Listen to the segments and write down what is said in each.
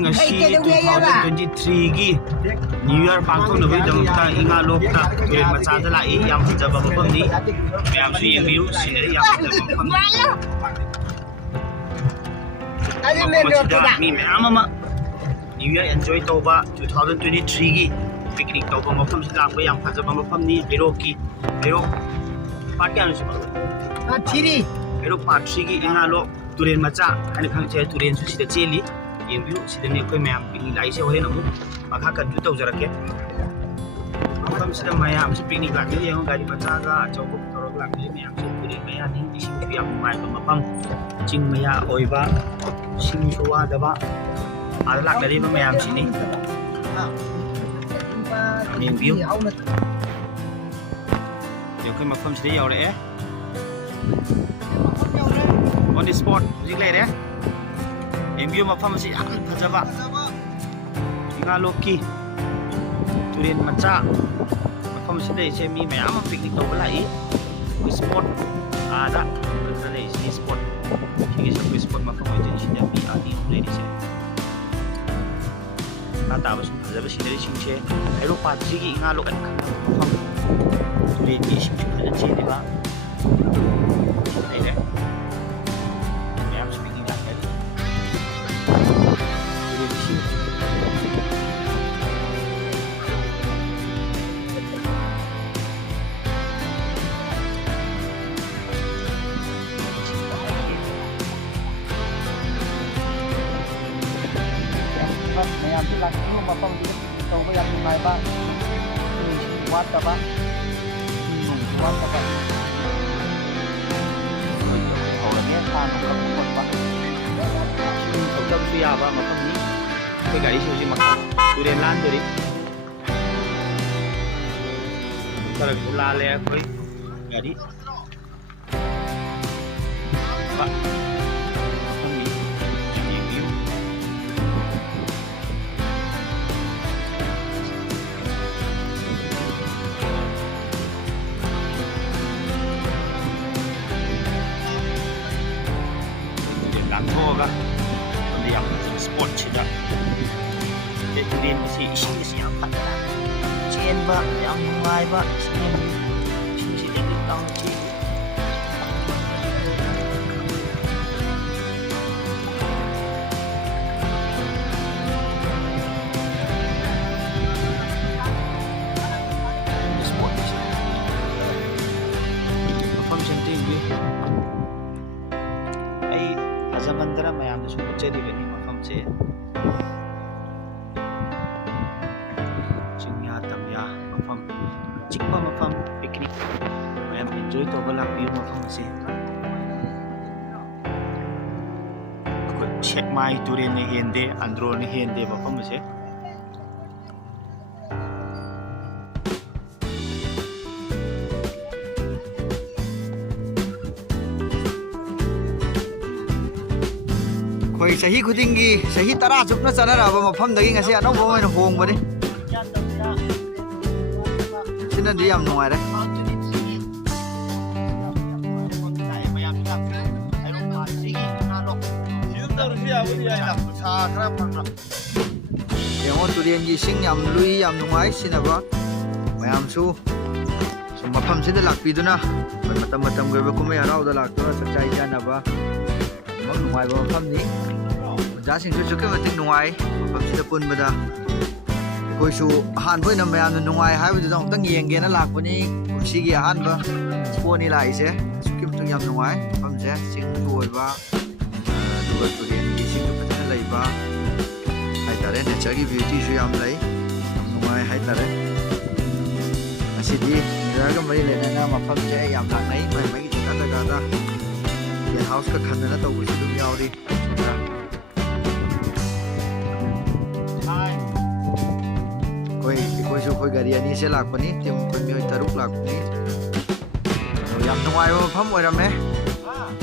ngasi 2023 New Year pangthoknabꯒꯤꯗꯃꯛꯇ ꯏꯉꯥꯂꯣꯛꯇ ꯇꯨꯔꯦꯜ ꯃꯆꯥꯗ ꯂꯥꯛꯏ ꯌꯥꯝ ꯐꯖꯕ ꯃꯐꯝꯅꯤ ꯃꯌꯥꯝꯁꯨ ꯌꯦꯡꯕꯤꯌꯨ ꯁꯤꯅꯔꯤ ꯌꯥꯝ ꯐꯖꯕ ꯃꯐꯝꯅꯤ ꯃꯐꯝꯁꯤꯗ ꯃꯤ ꯃꯌꯥꯝ ꯑꯃ New Year enjoy ꯇꯧꯕ 2023ꯒꯤ ꯄꯤꯛꯅꯤꯛ ꯇꯧꯕ ꯃꯐꯝꯁꯤꯗ ꯂꯥꯛꯄ ꯌꯥꯝ ꯐꯖꯕ ꯃꯐꯝꯅꯤ ꯍꯩꯔꯣꯛ ꯄꯥꯔꯠ ꯀꯌꯥꯅꯣ ꯁꯤꯕꯣ ꯍꯩꯔꯣꯛ ꯄꯥꯔꯠ 3ꯒꯤ ꯏꯉꯥꯂꯣꯛ ꯇꯨꯔꯦꯜ ꯃꯆꯥ ꯍꯥꯏꯅ ꯈꯪꯖꯩ ꯇꯨꯔꯦꯜꯁꯨ ꯁꯤꯗ ꯆꯦꯜꯂꯤ ꯌꯦꯡꯕꯤꯌꯨ ꯁꯤꯗꯅꯤ ꯑꯩꯈꯣꯏ ꯃꯌꯥꯝ ꯄꯤꯛꯅꯤꯛ ꯂꯥꯛꯏꯁꯦ ꯍꯣꯔꯦꯟ ꯑꯃꯨꯛ ꯃꯈꯥ ꯀꯟꯇꯤꯅ꯭ꯌꯨ ꯇꯧꯖꯔꯛꯀꯦ ꯃꯐꯝꯁꯤꯗ ꯃꯌꯥꯝꯁꯨ ꯄꯤꯛꯅꯤꯛ ꯂꯥꯛꯄꯤꯌꯨ ꯌꯦꯡꯉꯨ ꯒꯥꯔꯤ ꯃꯆꯥꯒ ꯑꯆꯧꯕ ꯇꯧꯔꯒ ꯂꯥꯛꯄꯤꯌꯨ ꯃꯌꯥꯝꯁꯨ ꯇꯨꯔꯦꯜ ꯃꯌꯥꯅꯤ ꯏꯁꯤꯡꯁꯨ ꯌꯥꯝ ꯅꯨꯡꯉꯥꯏꯕ ꯃꯐꯝ ꯆꯤꯡ ꯃꯌꯥ ꯑꯣꯏꯕ ꯏꯁꯤꯡꯁꯨ ꯋꯥꯗꯕ ꯑꯥꯗ ꯂꯥꯛꯅꯔꯤꯕ ꯃꯌꯥꯝꯁꯤꯅꯤ ꯌꯦꯡꯕꯤꯌꯨ ꯑꯩꯈꯣꯏ ꯃꯐꯝꯁꯤꯗ ꯌꯧꯔꯛꯑꯦ on the spot hꯧꯖꯤꯛ ꯂꯩꯔꯦ ꯌꯦꯡꯕꯤꯌꯨ ꯃꯐꯝ ꯑꯁꯤ ꯌꯥꯝ ꯐꯖꯕ ꯏꯉꯥꯂꯣꯛꯀꯤ ꯇꯨꯔꯦꯜ ꯃꯆꯥ ꯃꯐꯝ ꯑꯁꯤꯗ ꯂꯩꯔꯤꯁꯦ ꯃꯤ ꯃꯌꯥꯝ ꯑꯃ ꯄꯤꯛꯅꯤꯛ ꯇꯧꯕ ꯂꯥꯛꯏ ꯑꯩꯈꯣꯏ ꯁ꯭ꯄꯣꯠ ꯑꯥꯗ ꯑꯗꯨꯗ ꯂꯩꯔꯤꯁꯤ ꯁ꯭ꯄꯣꯠ ꯁꯤꯒꯤꯁꯤ ꯑꯩꯈꯣꯏ ꯁ꯭ꯄꯣꯠ ꯃꯐꯝ ꯑꯣꯏꯗꯣꯏꯅꯤ ꯁꯤꯗ ꯃꯤ ꯑꯅꯤ ꯑꯍꯨꯝ ꯂꯩꯔꯤꯁꯦ ꯃꯈꯥ ꯇꯥꯕ ꯁꯨꯝ ꯐꯖꯕ ꯁꯤꯅꯔꯤꯁꯤꯡꯁꯦ ꯍꯩꯔꯣꯛ ꯄꯥꯔꯠ 3ꯒꯤ ꯏꯉꯥꯂꯣꯛ ꯑꯅ ꯈꯪꯅꯕ ꯃꯐꯝ ꯇꯨꯔꯦꯜꯒꯤ ꯏꯁꯤꯡꯁꯨ ꯐꯖꯅ ꯆꯦꯜꯂꯤꯕ ꯂꯩꯔꯦ ꯃꯌꯥꯝꯁꯨ ꯄꯤꯛꯅꯤꯛ ꯂꯥꯛꯅꯔꯤ ꯇꯨꯔꯦꯜ ꯏꯁꯤꯡ ꯃꯌꯥꯝꯁꯨ ꯂꯥꯛꯄꯤꯌꯨ ꯃꯐꯝꯁꯤꯗ ꯇꯧꯕ ꯌꯥꯝ ꯅꯨꯡꯉꯥꯏꯕ ꯋꯥꯠꯇꯕ ꯅꯣꯡꯁꯨ ꯋꯥꯠꯇꯕ ꯍꯧꯔꯒꯦ ꯁꯥꯅ ꯈꯣꯠꯄ ꯏꯁꯤꯡ ꯊꯧꯖꯕꯁꯨ ꯌꯥꯕ ꯃꯐꯝꯅꯤ ꯑꯩꯈꯣꯏ ꯒꯥꯔꯤꯁꯤ ꯍꯧꯖꯤꯛ ꯃꯈꯥ ꯇꯨꯔꯦꯜ ꯂꯥꯟꯗꯣꯔꯤ ꯈꯔꯁꯨ ꯂꯥꯜꯂꯦ ꯑꯩꯈꯣꯏ ꯒꯥꯔꯤ ꯂꯥꯡꯊꯣꯛꯑꯒ ꯑꯗꯨ ꯌꯥꯝ ꯐꯖꯕ ꯁ꯭ꯄꯣꯠꯁꯤꯗ ꯇꯨꯔꯦꯜ ꯑꯁꯤ ꯏꯁꯤꯡ ꯑꯁꯤ ꯌꯥꯝ ꯐꯖꯅ ꯆꯦꯟꯕ ꯌꯥꯝ ꯅꯨꯡꯉꯥꯏꯕ ꯏꯁꯤꯡꯁꯤ ꯂꯤꯛ ꯂꯥꯎꯅ ꯆꯦꯜꯂꯤ ꯃꯐꯝꯁꯤ ꯑꯝꯇ ꯌꯦꯡꯕꯤꯌꯨ ꯑꯩ ꯐꯖꯃꯟꯗꯅ ꯃꯌꯥꯝꯗꯁꯨ ꯎꯠꯆꯔꯤꯕꯅꯤ ꯃꯐꯝꯁꯦ ꯆꯤꯡꯌꯥ ꯇꯝꯌꯥ ꯃꯐꯝ ꯆꯤꯛꯄ ꯃꯐꯝ ꯄꯤꯛꯅꯤꯛ ꯃꯌꯥꯝ ꯑꯦꯟꯖꯣꯏ ꯇꯧꯕ ꯂꯥꯛꯄꯤꯌꯨ ꯃꯐꯝ ꯑꯁꯤ ꯑꯩꯈꯣই ꯁꯦꯛꯃꯥꯏ ꯇꯨꯔꯦꯜꯅ ꯍꯦꯟꯗꯦ ꯑꯟꯗ꯭ꯔꯣꯅ ꯍꯦꯟꯗꯦ ꯃꯐꯝ ꯑꯁꯦ ꯑꯩꯈꯣꯏ ꯆꯍꯤ ꯈꯨꯗꯤꯡꯒꯤ ꯆꯍꯤ 10 ꯆꯨꯞꯅ ꯆꯠꯅꯔꯛꯑꯕ ꯃꯐꯝꯗꯒꯤ ꯉꯁꯤ ꯑꯅꯧꯕ ꯑꯣꯏꯅ ꯍꯣꯡꯕꯅꯤ ꯁꯤꯅꯗꯤ ꯌꯥꯝ ꯅꯨꯡꯉꯥꯏꯔꯦ ꯌꯦꯡꯉꯣ ꯇꯨꯔꯦꯟꯒꯤ ꯏꯁꯤꯡ ꯌꯥꯝ ꯂꯨꯏ ꯌꯥꯝ ꯅꯨꯡꯉꯥꯏ ꯁꯤꯟꯅꯕ ꯃꯌꯥꯝꯁꯨ ꯁꯨꯝ ꯃꯐꯝꯁꯤꯗ ꯂꯥꯛꯄꯤꯗꯨꯅ ꯑꯩꯈꯣꯏ ꯃꯇꯝꯒꯤ ꯑꯣꯏꯕ ꯀꯨꯝꯍꯩ ꯍꯔꯥꯎꯗ ꯂꯥꯛꯇꯨꯅ ꯆꯥꯛꯆꯥ ꯍꯩꯖꯥꯟꯅꯕ ꯅꯨꯡꯉꯥꯏꯕ ꯃꯐꯝꯅꯤ ꯑꯣꯖꯥꯁꯤꯡꯁꯨ ꯑꯁꯨꯛꯀꯤ ꯃꯇꯤꯛ ꯅꯨꯡꯉꯥꯏ ꯃꯐꯝꯁꯤꯗ ꯄꯨꯟꯕꯗ ꯑꯩꯈꯣꯏꯁꯨ ꯑꯍꯥꯟꯕ ꯑꯣꯏꯅ ꯃꯌꯥꯝꯅ ꯅꯨꯡꯉꯥꯏ ꯍꯥꯏꯕꯗꯨꯗ ꯑꯃꯨꯛꯇꯪ ꯌꯦꯡꯒꯦꯅ ꯂꯥꯛꯄꯅꯤ ꯀꯨꯝꯁꯤꯒꯤ ꯑꯍꯥꯟꯕ ꯁ꯭ꯄꯣꯠꯅꯤ ꯂꯥꯛꯏꯁꯦ ꯑꯁꯨꯛꯀꯤ ꯃꯇꯤꯛ ꯌꯥꯝ ꯅꯨꯡꯉꯥꯏ ꯃꯐꯝꯁꯦ ꯆꯤꯡꯁꯨ ꯑꯣꯏꯕ ꯑꯗꯨꯒ ꯇꯨꯔꯦꯟꯒꯤ ꯏꯁꯤꯡꯁꯨ ꯐꯖꯅ ꯂꯩꯕ ꯍꯥꯏꯇꯥꯔꯦ ꯅꯦꯆꯔꯒꯤ ꯕ꯭ꯌꯨꯇꯤꯁꯨ ꯌꯥꯝ ꯂꯩ ꯌꯥꯝ ꯅꯨꯡꯉꯥꯏ ꯍꯥꯏꯇꯥꯔꯦ ꯉꯁꯤꯗꯤ ꯅ꯭ꯌꯨ ꯃꯔꯤ ꯂꯩꯅꯅ ꯃꯐꯝꯁꯦ ꯌꯥꯝ ꯂꯥꯛꯅꯩ ꯃꯥꯏ ꯃꯥꯒꯤ ꯖꯒꯥꯗ ꯒꯦꯁ ꯍꯥꯎꯁꯀ ꯈꯟꯗꯅ ꯇꯧꯕꯁꯨ ꯑꯗꯨꯝ ꯌꯥꯎꯔꯤ ꯑꯩꯈꯣꯏꯁꯨ ꯑꯩꯈꯣꯏ ꯒꯥꯔꯤ ꯑꯅꯤꯁꯦ ꯂꯥꯛꯄꯅꯤ ꯇꯤꯝ ꯑꯩꯈꯣꯏ ꯃꯤꯑꯣꯏ 6 ꯂꯥꯛꯄꯅꯤ ꯌꯥꯝ ꯅꯨꯡꯉꯥꯏꯕ ꯃꯐꯝ ꯑꯣꯏꯔꯝꯃꯦ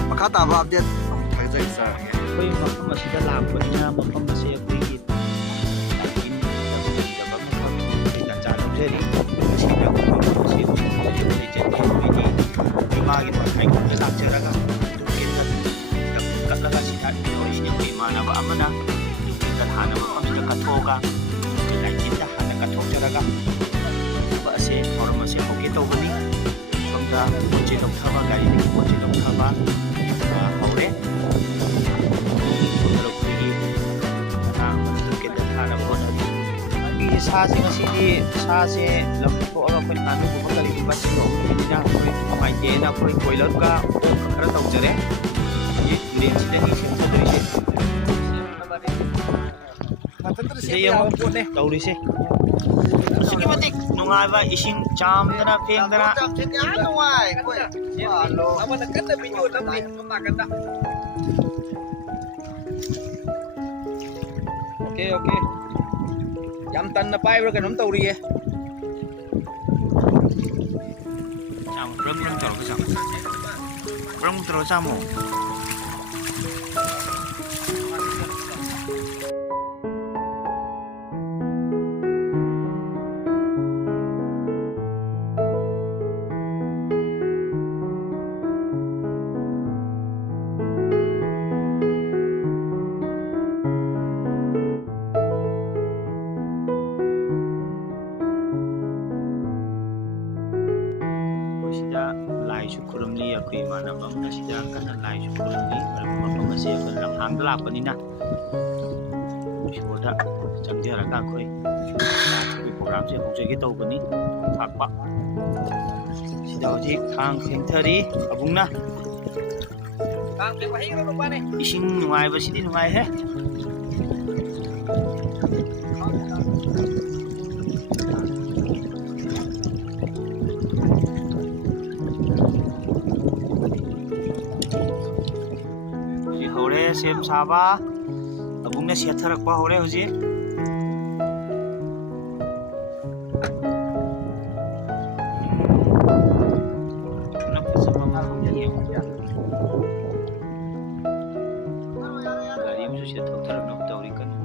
ꯃꯈꯥ ꯇꯥꯕ ꯑꯞꯗꯦꯠ ꯑꯃꯨꯛ ꯊꯥꯖꯔꯛꯑꯒꯦ ꯑꯩꯈꯣꯏ ꯃꯐꯝ ꯑꯁꯤꯗ ꯂꯥꯛꯄꯅꯤꯅ ꯃꯐꯝ ꯑꯁꯤ ꯑꯩꯈꯣꯏꯒꯤ ꯇꯟꯖꯥ ꯂꯧꯖꯔꯤ ꯃꯁꯤꯗ ꯃꯐꯝ ꯑꯁꯤ ꯏꯃꯥꯒꯤ ꯃꯥꯏꯀꯣꯡꯗ ꯂꯥꯛꯆꯔꯒ ꯀꯠꯂꯒ ꯁꯤꯗ ꯑꯩꯈꯣꯏ ꯏꯃꯥꯟꯅꯕ ꯑꯃꯅ ꯍꯥꯟꯅ ꯊꯣꯛꯑꯒ ꯂꯥꯏꯟꯇꯤꯟꯗ ꯍꯥꯟꯅ ꯀꯠꯊꯣꯛꯆꯔꯒ ꯑꯁꯦ ꯊꯧꯔꯝ ꯑꯁꯦ ꯍꯧꯒꯦ ꯇꯧꯕꯅꯤ ꯁꯣꯝꯗ ꯄꯣꯠ ꯆꯩ ꯂꯧꯊꯕ ꯒꯥꯔꯤꯗꯒꯤ ꯄꯣꯠ ꯆꯩ ꯂꯧꯊꯕ ꯍꯧꯔꯦ ꯑꯩꯈꯣꯏꯒꯤ ꯀꯦꯟꯗꯜ ꯊꯥꯅꯕ ꯍꯣꯠꯅꯔꯤ ꯑꯩꯒꯤ ꯁꯥꯁꯦ ꯉꯁꯤꯗꯤ ꯁꯥꯁꯦ ꯂꯧꯊꯣꯛꯑꯒ ꯑꯩꯈꯣꯏ ꯉꯥꯅꯨꯒꯨꯝꯕ ꯀꯔꯤꯒꯨꯝꯕ ꯁꯤꯡꯗꯣꯛꯑꯕꯅꯤꯅ ꯑꯩꯈꯣꯏ ꯅꯨꯡꯉꯥꯏꯇꯦꯅ ꯑꯩꯈꯣꯏ ꯀꯣꯏꯂꯔꯒ ꯑꯣꯛꯀ ꯈꯔ ꯇꯧꯖꯔꯦ ꯍꯧꯖꯤꯛ ꯇꯨꯔꯦꯟꯁꯤꯗꯒꯤ ꯁꯦꯝꯊꯗꯣꯏꯁꯦ ꯁꯤꯗ ꯌꯦꯡꯉꯣ ꯇꯧꯔꯤꯁꯦ ꯑꯁꯨꯛꯀꯤ ꯃꯇꯤꯛ ꯅꯨꯡꯉꯥꯏꯕ ꯏꯁꯤꯡ ꯆꯥꯝꯗꯅ ꯐꯦꯡꯗꯅ 오케이 오케이 ꯌꯥꯝ ꯇꯟꯅ ꯄꯥꯏꯕ꯭ꯔꯥ ꯀꯩꯅꯣꯝ ꯇꯧꯔꯤꯌꯦ ꯆꯥꯃꯣ ꯕ꯭ꯔꯪ ꯕ꯭ꯔꯪ ꯇꯧꯔꯒ ꯆꯥꯃꯣ ꯕ꯭ꯔꯪ ꯇꯧꯔꯒ ꯆꯥꯃꯣ ꯁꯤꯗ ꯂꯥꯏꯁꯨ ꯈꯨꯔꯨꯝꯂꯤ ꯑꯩꯈꯣꯏ ꯏꯃꯥꯟꯅꯕ ꯑꯃꯅ ꯁꯤꯗ ꯀꯟꯅ ꯂꯥꯏꯁꯨ ꯈꯨꯔꯨꯝꯂꯤ ꯃꯔꯝ ꯃꯐꯝ ꯑꯁꯤ ꯑꯩꯈꯣꯏ ꯂꯝꯍꯥꯡꯗ ꯂꯥꯛꯄꯅꯤꯅ ꯏꯁꯣꯔꯗ ꯆꯪꯖꯔꯒ ꯑꯩꯈꯣꯏ ꯄ꯭ꯔꯣꯒ꯭ꯔꯥꯝꯁꯦ ꯍꯧꯖꯒꯦ ꯇꯧꯕꯅꯤ ꯊꯣꯡ ꯊꯥꯛꯄ ꯁꯤꯗ ꯍꯧꯖꯤꯛ ꯊꯥꯡ ꯐꯦꯡꯊꯔꯤ ꯑꯕꯨꯡꯅ ꯏꯁꯤꯡ ꯅꯨꯡꯉꯥꯏꯕꯁꯤꯗꯤ ꯅꯨꯡꯉꯥꯏꯍꯦ ꯍꯧꯔꯦ ꯁꯦꯝ ꯁꯥꯕ ꯑꯕꯨꯡꯅ ꯁꯦꯠꯊꯔꯛꯄ ꯍꯧꯔꯦ ꯍꯧꯖꯤꯛ ꯒꯥꯔꯤ ꯑꯃꯁꯨ ꯁꯤꯗ ꯊꯧꯊꯔꯛꯅꯕ ꯇꯧꯔꯤ ꯀꯟꯅ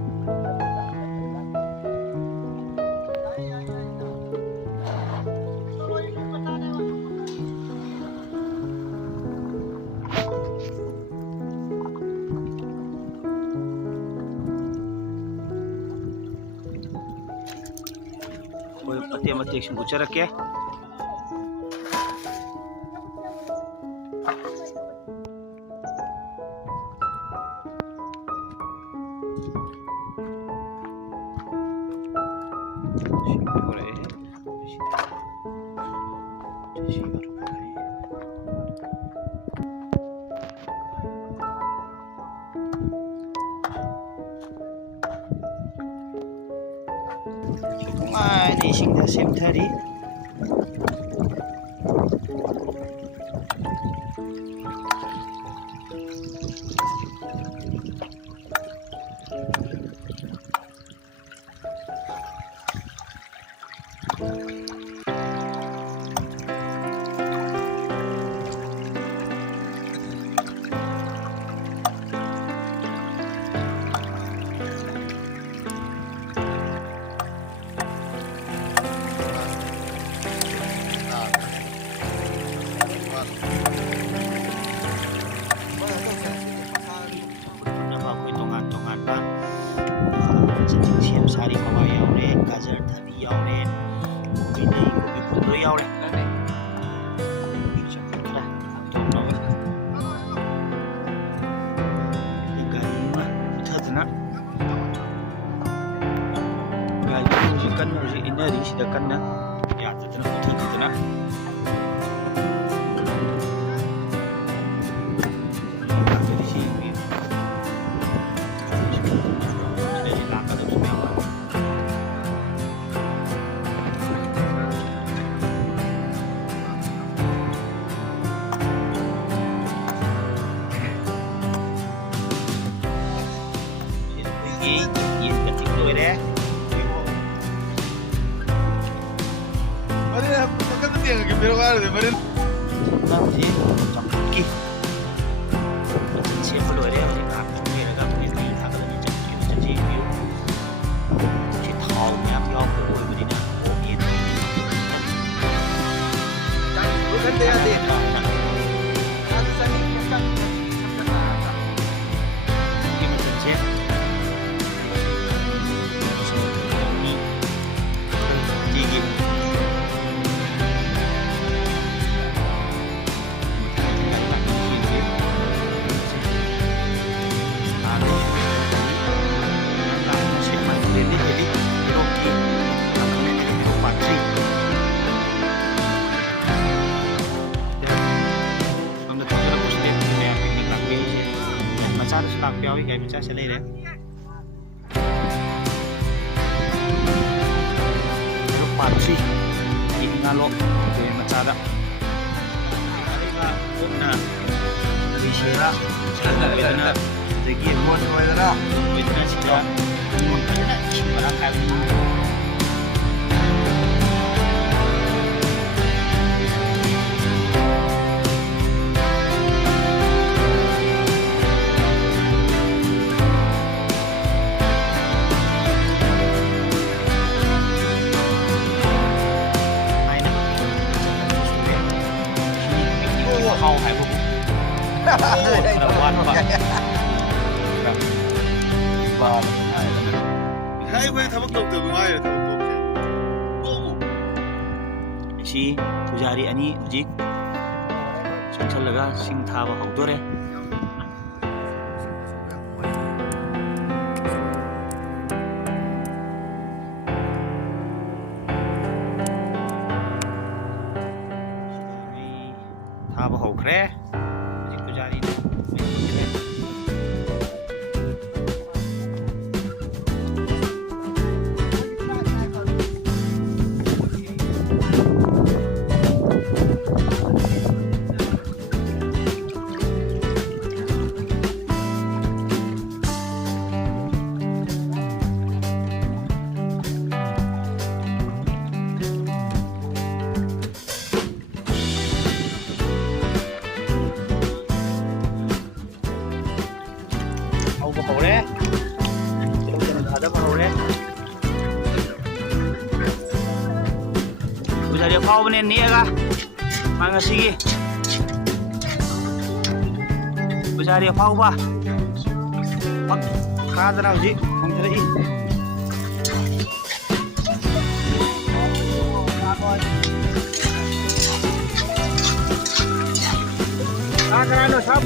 ꯃꯇꯦꯛ ꯃꯇꯦꯛ ꯁꯨꯝ ꯎꯠꯆꯔꯛꯀꯦ ꯅꯨꯡꯉꯥꯏꯅ ꯏꯁꯤꯡꯗ ꯁꯦꯝꯊꯔꯤ ꯁꯦꯝ ꯁꯥꯔꯤ ꯍꯋꯥꯏ ꯌꯥꯎꯔꯦ ꯒꯥꯖꯔ ꯊꯕꯤ ꯌꯥꯎꯔꯦ ꯀꯣꯕꯤ ꯂꯩ ꯀꯣꯕꯤ ꯐꯨꯜ ꯂꯣꯏ ꯌꯥꯎꯔꯦ ꯆꯝꯐꯨꯠ ꯈꯔ ꯊꯣꯡꯅꯕ ꯒꯥꯔꯤ ꯑꯃ ꯄꯨꯊꯗꯅ ꯒꯥꯔꯤ ꯍꯧꯖꯤꯛ ꯀꯟꯅ ꯍꯧꯖꯤꯛ ꯏꯟꯅꯔꯤ ꯁꯤꯗ ꯀꯟꯅ ꯌꯥꯗꯗꯅ ꯄꯨꯊꯗꯅ ꯌꯦꯟ ꯀꯇꯤꯡ ꯂꯣꯏꯔꯦ ꯍꯧꯖꯤꯛ ꯆꯝꯐꯨꯠꯀꯤ ꯁꯦꯝꯕ ꯂꯣꯏꯔꯦ ꯍꯧꯖꯤꯛ ꯉꯥꯏꯍꯥꯛꯇꯪ ꯂꯩꯔꯒ ꯑꯩꯈꯣꯏ ꯃꯩ ꯊꯥꯒꯠꯂꯅꯤ ꯆꯠꯁꯤ ꯌꯦꯡꯕꯤꯌꯨ ꯁꯤ ꯊꯥꯎ ꯃꯌꯥꯝ ꯌꯥꯎꯕ ꯑꯣꯏꯕꯅꯤꯅ ꯑꯣꯛ ꯌꯦꯟ ꯈꯟꯗ ꯌꯥꯗꯦ ꯌꯥꯎꯏ ꯒꯥꯔꯤ ꯃꯆꯥꯁꯦ ꯂꯩꯔꯦ ꯍꯩꯔꯣꯛ ꯄꯥꯠ 3 ꯏꯉꯥꯂꯣꯛ ꯇꯨꯔꯦꯟ ꯃꯆꯥꯗ ꯑꯗꯨꯒ ꯄꯣꯠꯅ ꯔꯤꯁꯦꯔꯥ ꯑꯣꯏꯗꯅ ꯑꯗꯒꯤ ꯃꯣꯠ ꯑꯣꯏꯗꯅ ꯁꯤꯗ ꯐꯖꯅ ꯏꯁꯤꯡ ꯃꯔꯥꯡ ꯀꯥꯏꯕ ꯁꯤ ꯄꯨꯖꯥꯔꯤ ꯑꯅꯤ ꯍꯧꯖꯤꯛ ꯆꯪꯁꯜꯂꯒ ꯁꯤꯡ ꯊꯥꯕ ꯍꯧꯗꯣꯔꯦ ꯊꯥꯕ ꯍꯧꯈ꯭ꯔꯦ ꯍꯧꯖꯤꯛ ꯄꯨꯖꯥꯔꯤ Pujari afaubane neega mangasigi Pujari afauba mak khadana hujik khongtharai Karano sab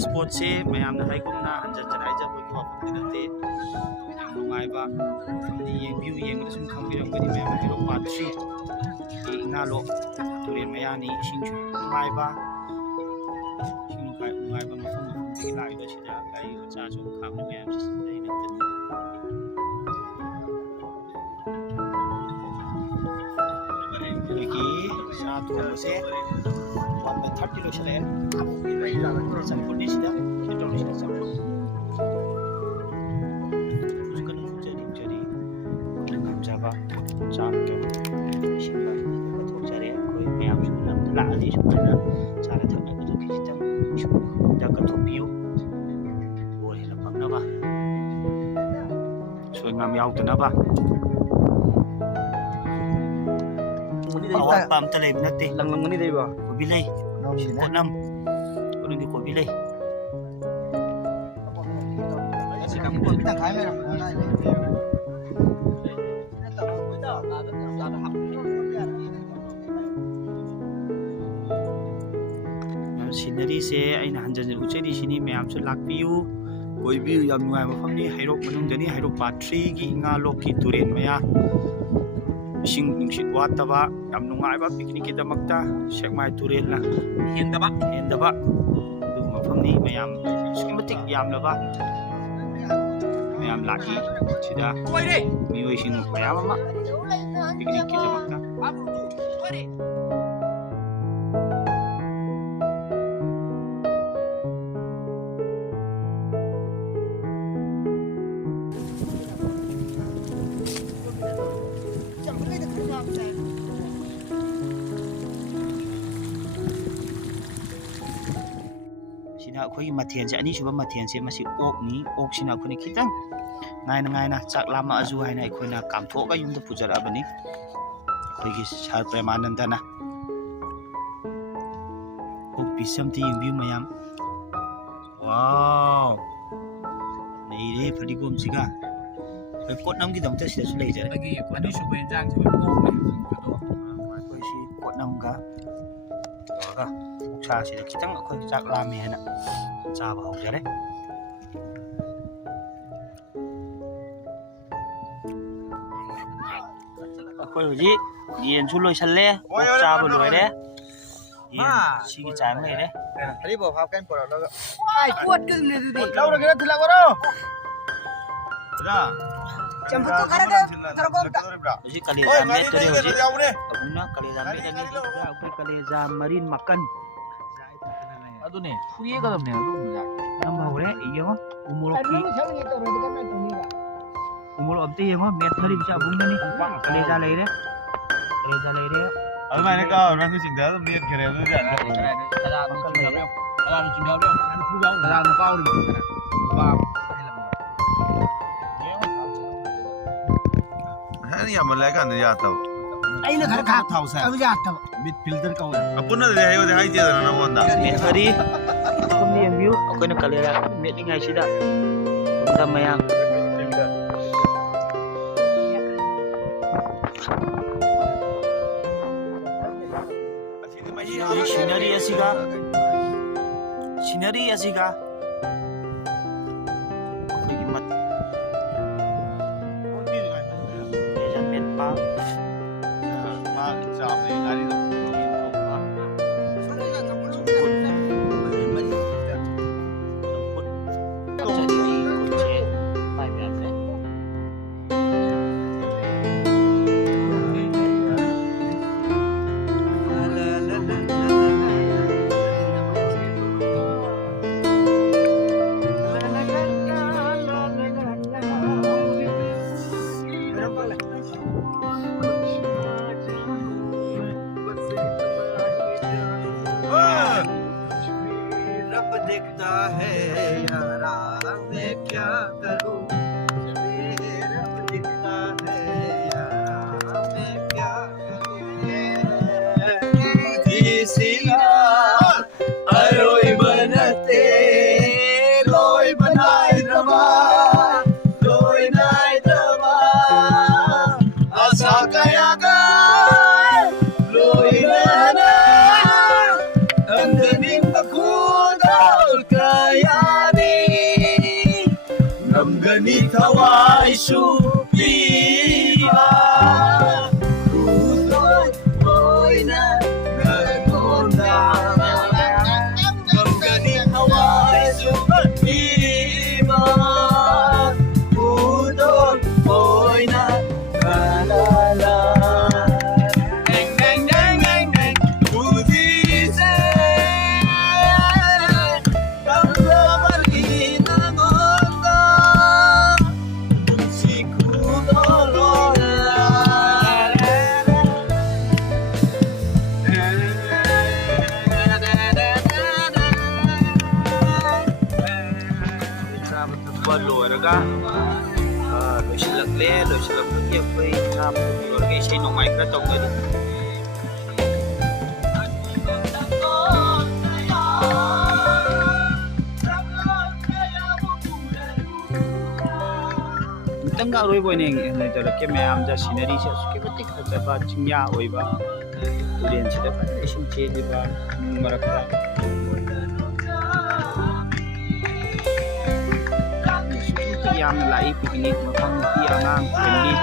spot se mayam na hai kumna hanjan janai ja bu ko phatte yam nungai ba ni yeng view yeng da sum kham biram gani mayam Hairoq Part 3 Ingalo turen mayani ising chu nungai ba mafam ki lai ba sida kai cha chu kham ni mayam si dai na tani ki sa tu se 130 lo sile Sampul di sini, kita di sini sampul. Terus kan jadi dengan Java, cara siapa kita cari koi mayam sudah telah ada sebenarnya cara thakna itu kita jaga topiu boleh lepas napa, soal ngam yau tu napa. Awak pam terlebih nanti. Lang ni deh ba? Bilai. Enam. Di kopi leh. Kamu kopi tak kaya merah. Scenery se aina hanjan uche di sini mayam su lakpiu koibiu yam nuai mafam ni Hairoq manung dani Hairoq Part 3 gi Ingalo ki turen maya sing nungsit wataba yam nungai ba picnic kita makta sekmai turen la hendaba mafam ni mayam skematik yam laba ꯃꯌꯥꯝ ꯂꯥꯛꯏ ꯁꯤꯗ ꯃꯤꯑꯣꯏꯁꯤꯡ ꯃꯌꯥꯝ ꯑꯃ ꯄꯤꯛꯅꯤꯛꯀꯤꯗꯃꯛꯇ ꯁꯤꯅ ꯑꯩꯈꯣꯏꯒꯤ ꯃꯊꯦꯜꯁꯦ ꯑꯅꯤꯁꯨꯕ ꯃꯊꯦꯜꯁꯦ ꯃꯁꯤ ꯑꯣꯛꯅꯤ ꯑꯣꯛꯁꯤꯅ ꯑꯩꯈꯣꯏꯅ ꯈꯤꯇꯪ ꯉꯥꯏꯅ ꯆꯥꯛ ꯂꯥꯝꯃꯛꯑꯁꯨ ꯍꯥꯏꯅ ꯑꯩꯈꯣꯏꯅ ꯀꯥꯝꯊꯣꯛꯑꯒ ꯌꯨꯝꯗ ꯄꯨꯖꯔꯛꯑꯕꯅꯤ ꯑꯩꯈꯣꯏꯒꯤ ꯁꯥꯔ ꯄ꯭ꯔꯦꯃꯥꯅꯟꯗꯅ ꯑꯣꯛ ꯄꯤꯁ ꯑꯝꯇ ꯌꯦꯡꯕꯤꯌꯨ ꯃꯌꯥꯝ ꯋꯥꯎ ꯂꯩꯔꯦ ꯐꯗꯤꯒꯣꯝꯁꯤꯒ ꯑꯩꯈꯣꯏ ꯄꯣꯠꯅꯝꯒꯤꯗꯃꯛꯇ ꯁꯤꯗꯁꯨ ꯂꯩꯖꯔꯦ ꯑꯅꯤꯁꯨꯕ ꯌꯦꯟꯖꯥꯡꯁꯦ ꯑꯣꯛꯅꯦ ꯑꯗꯣ ꯑꯩꯈꯣꯏꯁꯤ ꯄꯣꯠꯅꯝꯒ ꯇꯧꯔꯒ ꯑꯣꯛꯁꯥꯁꯤꯗ ꯈꯤꯇꯪ ꯑꯩꯈꯣꯏ ꯆꯥꯛ ꯂꯥꯝꯃꯦ ꯍꯥꯏꯅ ꯆꯥꯕ ꯍꯧꯖꯔꯦ ꯑꯩꯈꯣꯏ ꯍꯧꯖꯤꯛ ꯌꯦꯟꯁꯨ ꯂꯣꯏꯁꯜꯂꯦ ꯑꯣꯛ ꯆꯥꯕ ꯂꯣꯏꯔꯦ ꯌꯦꯟ ꯁꯤꯒꯤ ꯆꯥꯡ ꯂꯩꯔꯦ ꯑꯔꯤꯕ ꯍꯥꯞꯀꯦꯟ ꯄꯨꯔꯛꯂꯒ Ai kuat ke ni tu? ꯂꯧꯔꯒꯦ ꯊꯤꯜꯂꯛꯑꯣꯔꯣ Campur tu karena terkau tak. ꯍꯧꯖꯤꯛ ꯀꯂꯦꯖꯥ ꯃꯦꯠꯇꯣꯔꯦ ꯍꯧꯖꯤꯛ ꯑꯕꯨꯡꯅ ꯀꯂꯦꯖꯥ ꯃꯦꯠꯂꯅꯤ ꯑꯗꯨꯒ ꯑꯩꯈꯣꯏ ꯀꯂꯦꯖꯥ ꯃꯔꯤꯟ ꯃꯀꯟ ꯑꯗꯨꯅꯦ ꯐꯨꯌꯦꯒꯗꯕꯅꯦ ꯑꯗꯨꯒꯨꯝꯕ ꯅꯝꯕ ꯍꯧꯔꯦ ꯌꯦꯡꯉꯣ ꯎꯃꯣꯔꯣꯛꯀꯤ Kalau misalnya kita orang dekat nak tahu ni tak. ꯎꯃꯣꯔꯣꯛ ꯑꯝꯇ ꯌꯦꯡꯉꯣ ꯃꯦꯠꯊꯔꯤꯕꯁꯦ ꯑꯕꯨꯡꯅꯅꯤ ꯀꯂꯦꯖꯥ ꯂꯩꯔꯦ ꯀꯂꯦꯖꯥ ꯂꯩꯔꯦ ꯑꯗꯨꯃꯥꯏꯅ ꯀꯥꯎꯔꯅ ꯆꯤꯡꯗ ꯑꯗꯨꯝ ꯃꯦꯠꯈ꯭ꯔꯦ ꯑꯗꯨꯗꯤ ꯌꯥꯝꯃꯜꯂꯦ ꯀꯥꯟꯗ ꯌꯥꯗꯕ Aina khar khak thau sai. Abu jat tau. ꯃꯤꯠ ꯐꯤꯜꯗꯔ ꯀꯧꯋꯦ ꯑꯄꯨꯟꯅꯗꯤ ꯍꯥꯏꯌꯣꯗꯤ ꯍꯥꯏꯗꯦꯗꯅ ꯅꯉꯣꯟꯗ ꯃꯦꯠꯊꯔꯤ ꯁꯣꯝꯗ ꯌꯦꯡꯕꯤꯌꯨ ꯑꯩꯈꯣꯏꯅ ꯀꯂꯦꯖꯥ ꯃꯦꯠꯂꯤꯉꯩꯁꯤꯗ ꯁꯣꯝꯗ ꯃꯌꯥꯝ 시너리 ꯑꯁꯤꯒ ꯑꯩꯈꯣꯏꯒꯤ ꯀꯂꯦꯖꯥ ꯃꯦꯠꯄ दिखता है यारा मैं क्या करूं रब दिखता है यारा मैं क्या करूं जीसीना अरोई बनते लोई बनाए रमा लोई नाय रमा आशा कया गा लोई ना अंदरिन बखूदा Namgani thawai supiya Rudot boina nagonda Namgani thawai supiya Rudot boina kalala Neng neng neng neng neng Udise loiraga loisilakle loisilakpagi akhoi chaba loiraga isai nongmai khara tawgari mitanga aroi boine najarake mayam ja scenery se asuke batik fajaba chingya oiba turen sida fajna isin cheliba marakta yam lai picnic mafang pi angang family